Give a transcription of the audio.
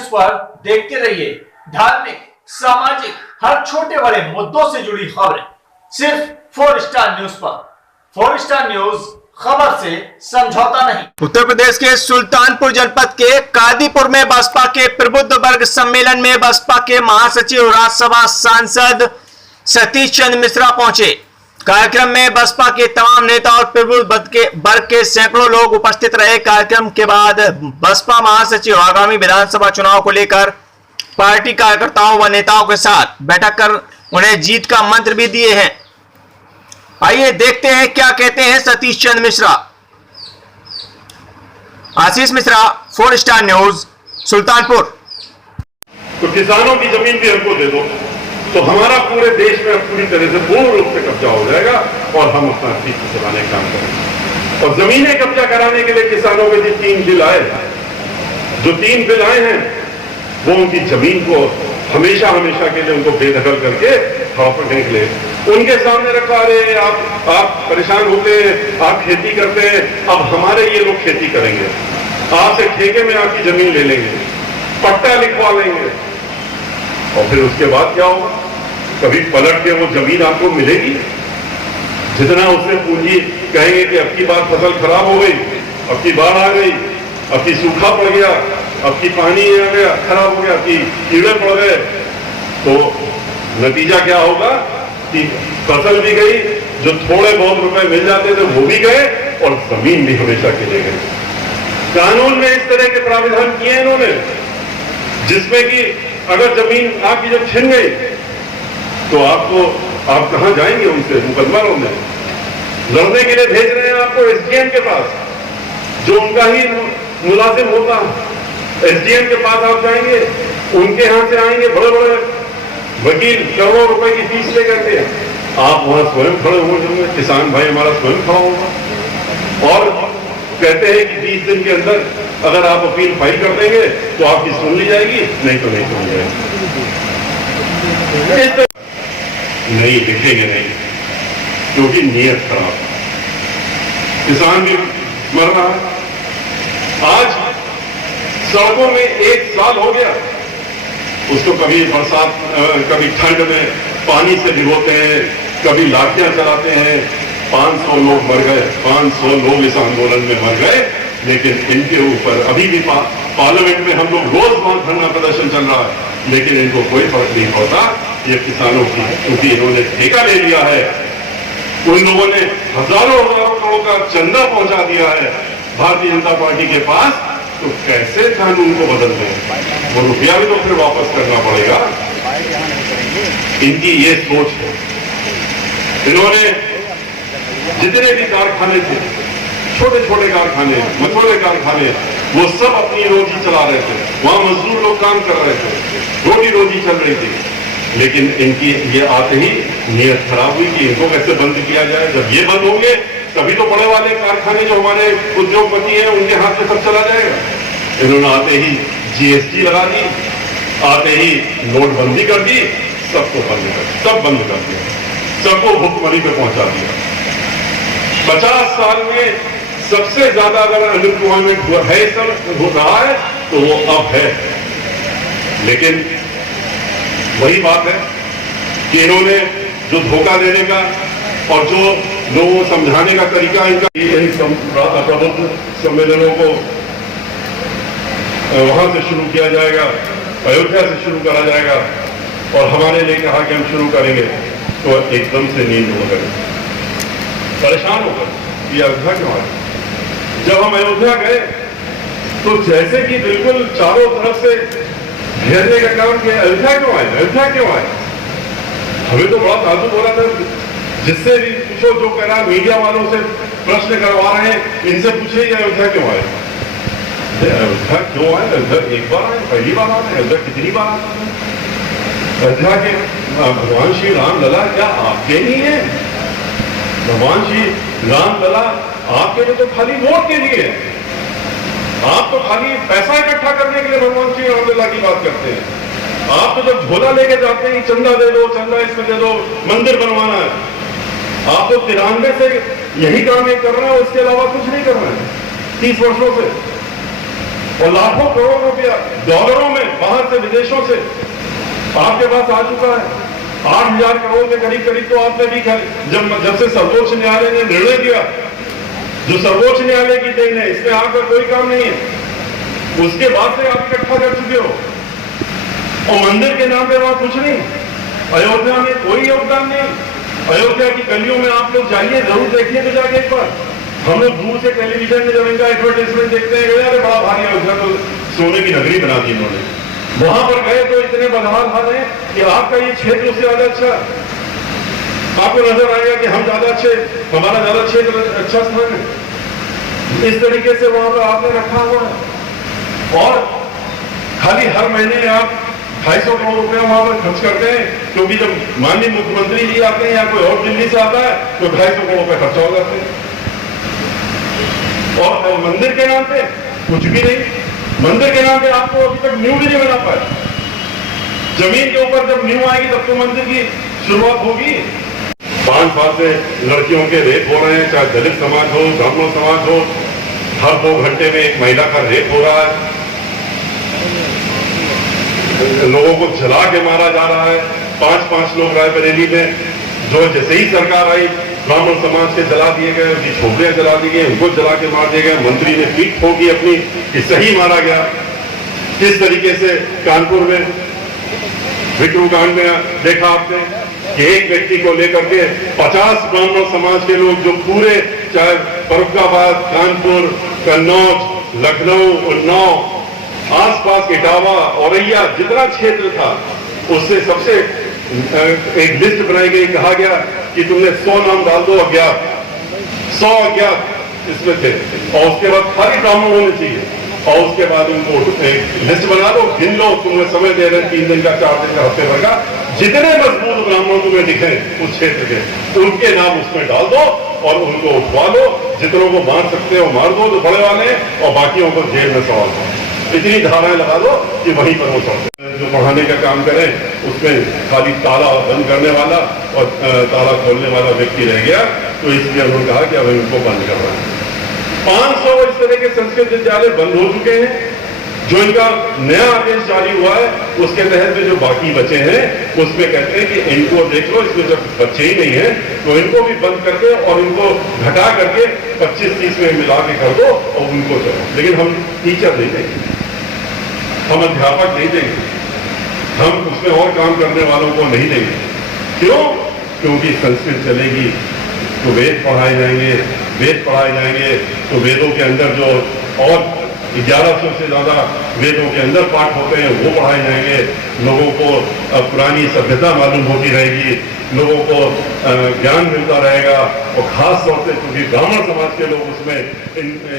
News पर देखते रहिए धार्मिक, सामाजिक, हर छोटे बड़े मुद्दों से जुड़ी खबरें सिर्फ 4 स्टार न्यूज पर। 4 स्टार न्यूज, खबर से समझौता नहीं। उत्तर प्रदेश के सुल्तानपुर जनपद के कादीपुर में बसपा के प्रबुद्ध वर्ग सम्मेलन में बसपा के महासचिव और राज्यसभा सांसद सतीश चंद्र मिश्रा पहुंचे। कार्यक्रम में बसपा के तमाम नेता और प्रबुद्ध वर्ग के सैकड़ों लोग उपस्थित रहे। कार्यक्रम के बाद बसपा महासचिव आगामी विधानसभा चुनाव को लेकर पार्टी कार्यकर्ताओं व नेताओं के साथ बैठक कर उन्हें जीत का मंत्र भी दिए हैं। आइए देखते हैं क्या कहते हैं सतीश चंद्र मिश्रा। Ashish Mishra, 4 star news, Sultanpur. तो किसानों की जमीन भी हमको दे दो तो हमारा पूरे देश में पूरी तरह से पूर्ण रूप से कब्जा हो जाएगा और हम अपना ठीक से चलाने का काम करेंगे। और जमीनें कब्जा कराने के लिए किसानों के जो 3 बिल आए, जो 3 बिल आए हैं, वो उनकी जमीन को हमेशा हमेशा के लिए उनको बेदखल करके हवा पर फेंक ले। उनके सामने रखा, अरे आप परेशान होते हैं, आप खेती करते हैं, अब हमारे ये लोग खेती करेंगे, आपसे ठेके में आपकी जमीन ले लेंगे, पट्टा लिखवा लेंगे। और फिर उसके बाद क्या होगा? कभी पलट के वो जमीन आपको मिलेगी? जितना उससे पूंजी कहेंगे कि अब की बार फसल खराब हो गई, अब की बाढ़ आ गई, अब की सूखा पड़ गया, अब की पानी आ गया, खराब हो गया, अब की कीड़े पड़ गए, तो नतीजा क्या होगा कि फसल भी गई, जो थोड़े बहुत रुपए मिल जाते थे वो भी गए और जमीन भी हमेशा के लिए गई। कानून में इस तरह के प्रावधान किए इन्होंने जिसमें कि अगर जमीन आपकी जब छिन गई तो आप कहां जाएंगे? उनसे मुकदमा लड़ने के लिए भेज रहे हैं आपको एसडीएम के पास, जो उनका ही मुलाजिम होगा। एसडीएम के पास आप जाएंगे, उनके यहां से आएंगे बड़े बड़े वकील, करोड़ों रुपए की फीस लेकर के, आप वहां स्वयं खड़े होंगे, किसान भाई हमारा स्वयं खड़ा होगा और कहते हैं कि 20 दिन के अंदर अगर आप अपील फाइल कर देंगे तो आपकी सुन ली जाएगी, नहीं तो नहीं सुन जाएगी। नहीं लिखेंगे नहीं, क्योंकि नीयत खराब, किसान भी मर रहा है। आज सड़कों में 1 साल हो गया, उसको कभी बरसात, कभी ठंड में पानी से भिगोते हैं, कभी लाठियां चलाते हैं। 500 लोग मर गए, 500 लोग इस आंदोलन में मर गए, लेकिन इनके ऊपर अभी भी पार्लियामेंट में हम लोग रोज धरना प्रदर्शन चल रहा है, लेकिन इनको कोई फर्क नहीं पड़ता। ये किसानों की, क्योंकि इन्होंने ठेका ले लिया है, उन लोगों ने हजारों करोड़ का चंदा पहुंचा दिया है भारतीय जनता पार्टी के पास, तो कैसे कानून को बदल दें? वो रुपया भी तो फिर वापस करना पड़ेगा। इनकी ये सोच है। इन्होंने जितने भी कारखाने थे, छोटे छोटे कारखाने, मछोले कारखाने, वो सब अपनी रोजी चला रहे थे, वहां मजदूर लोग काम कर रहे थे, रोटी रोजी चल रही थी। लेकिन इनकी ये आते ही नीयत खराब हुई कि इनको कैसे बंद किया जाए। जब ये बंद होंगे तभी तो बड़े वाले कारखाने जो हमारे उद्योगपति हैं उनके हाथ से सब चला जाएगा। इन्होंने आते ही जीएसटी लगा दी, आते ही नोटबंदी कर दी, सबको सब बंद कर दिया, सबको भुखमरी पे पहुंचा दिया। 50 साल में सबसे ज्यादा अगर अनएम्प्लॉयमेंट है, सब हो रहा है, तो वो अब है। लेकिन वही बात है कि इन्होंने जो धोखा देने का और जो लोगों को समझाने का तरीका इनका, प्रबुद्ध सम्मेलनों को वहां से शुरू किया जाएगा, अयोध्या से शुरू करा जाएगा, और हमारे लिए कहा कि हम शुरू करेंगे, तो एकदम से नींद हो गए, परेशान होकर ये अयोध्या क्यों आए। जब हम अयोध्या गए तो जैसे कि बिल्कुल चारों तरफ से घेरने का काम किया, अयोध्या क्यों आए, अयोध्या क्यों आए। हमें तो बड़ा ताज्जुब हो रहा था, जिससे भी पूछो जो कह रहा, मीडिया वालों से प्रश्न करवा रहे हैं, इनसे पूछे कि अयोध्या क्यों आए। अयोध्या क्यों आए? अयोध्या एक बार आए, पहली बार आए, अयोध्या कितनी बार आए? अयोध्या के भगवान श्री राम लला क्या आपके नहीं है? भगवान श्री राम लला आपके लिए तो खाली वोट के लिए है। आप तो खाली पैसा इकट्ठा करने के लिए भगवान श्री राम लला की बात करते हैं। आप तो जब झोला लेके जाते हैं, चंदा दे दो, चंदा इसमें दे दो, मंदिर बनवाना है, आप तो 93 से यही काम कर रहे हैं, उसके अलावा कुछ नहीं कर रहे हैं 30 वर्षों से। और लाखों करोड़ रुपया डॉलरों में बाहर से विदेशों से आपके पास आ चुका है। 8,000 करोड़ के करीब करीब तो आपने भी जब से सर्वोच्च न्यायालय ने निर्णय दिया, जो सर्वोच्च न्यायालय की देन है, इसमें आपका कोई काम नहीं है। उसके बाद से आप इकट्ठा कर चुके हो। और मंदिर के नाम पे वहां कुछ नहीं, अयोध्या में कोई योगदान नहीं। अयोध्या की गलियों में आप लोग जाइए, जरूर देखिए तो जाके एक बार। हम लोग दूर से टेलीविजन में जब इनका एडवर्टाइजमेंट देखते हैं, अरे बड़ा भारी अयोध्या तो सोने की नगरी बना दी इन्होंने। वहां पर गए तो इतने बदहाल हाल है कि आपका ये क्षेत्र उससे ज्यादा अच्छा, आपको नजर आएगा कि हम ज्यादा अच्छे, हमारा ज्यादा क्षेत्र अच्छा स्थान है। इस तरीके से वहां पर आपने रखा हुआ है। और खाली हर महीने आप 250 करोड़ रुपया वहां पर खर्च करते हैं, क्योंकि जब माननीय मुख्यमंत्री जी आते हैं या कोई और दिल्ली से आता है तो 250 करोड़ रुपए खर्चा हो जाते हैं। और मंदिर के नाम पे कुछ भी नहीं। मंदिर के नाम पे आपको अभी तक न्यू भी नहीं बना पाया। जमीन के ऊपर जब न्यू आएगी तब तो मंदिर की शुरुआत होगी। 5 साल से लड़कियों के रेप हो रहे हैं, चाहे दलित समाज हो, ब्राह्मण समाज हो। हर 2 घंटे में एक महिला का रेप हो रहा है, लोगों को जला के मारा जा रहा है। 5 लोग रायबरेली में, जो जैसे ही सरकार आई ब्राह्मण समाज के जला दिए गए, उनकी छोकरियां जला दी गई, उनको जला के मार दिए गए। मंत्री ने पीठ ठोकी अपनी कि सही मारा गया। किस तरीके से कानपुर में विक्रम कांड में देखा आपने कि एक व्यक्ति को लेकर के 50 ब्राह्मण समाज के लोग, जो पूरे चाहे फर्रुखाबाद, कानपुर, कन्नौज, लखनऊ, उन्नाव, आसपास इटावा, औरैया, जितना क्षेत्र था उससे सबसे एक लिस्ट बनाई गई। कहा गया कि तुमने 100 नाम डाल दो अज्ञात, 100 अज्ञात इसमें थे। और उसके बाद खाली ब्राह्मण होने चाहिए। और उसके बाद उनको एक लिस्ट बना दो, गिन लो, तुम्हें समय दे रहे हैं 3 दिन का, 4 दिन का, हफ्ते भर का। जितने मजबूत ब्राह्मण तुम्हें दिखे उस क्षेत्र के, उनके नाम उसमें डाल दो और उनको उठवा लो। जितनों को मार सकते हो मार दो, जो बड़े वाले हैं, और बाकियों को जेल में सवाल दो। इतनी धाराएं लगा दो कि वहीं पर वो सकते। जो पढ़ाने का काम करें उसमें खाली ताला बंद करने वाला और ताला खोलने वाला व्यक्ति रह गया, तो इसलिए उन्होंने कहा कि अब इनको बंद कर रहे हैं। 500 इस तरह के संस्कृत विद्यालय बंद हो चुके हैं। जो इनका नया आदेश जारी हुआ है उसके तहत में जो बाकी बचे हैं उसमें कहते हैं कि इनको देख लो, इसमें जब बच्चे ही नहीं है तो इनको भी बंद करके और इनको घटा करके 25-30 में मिला के कर दो और उनको चलो। लेकिन हम टीचर नहीं देंगे, हम अध्यापक नहीं देंगे, हम उसमें और काम करने वालों को नहीं देंगे। क्यों? क्योंकि संस्कृत चलेगी तो वेद पढ़ाए जाएंगे, वेद पढ़ाए जाएंगे तो वेदों के अंदर जो और 1100 से ज्यादा वेदों के अंदर पाठ होते हैं वो पढ़ाए जाएंगे। लोगों को पुरानी सभ्यता मालूम होती रहेगी, लोगों को ज्ञान मिलता रहेगा। और खास तौर से क्योंकि ब्राह्मण समाज के लोग उसमें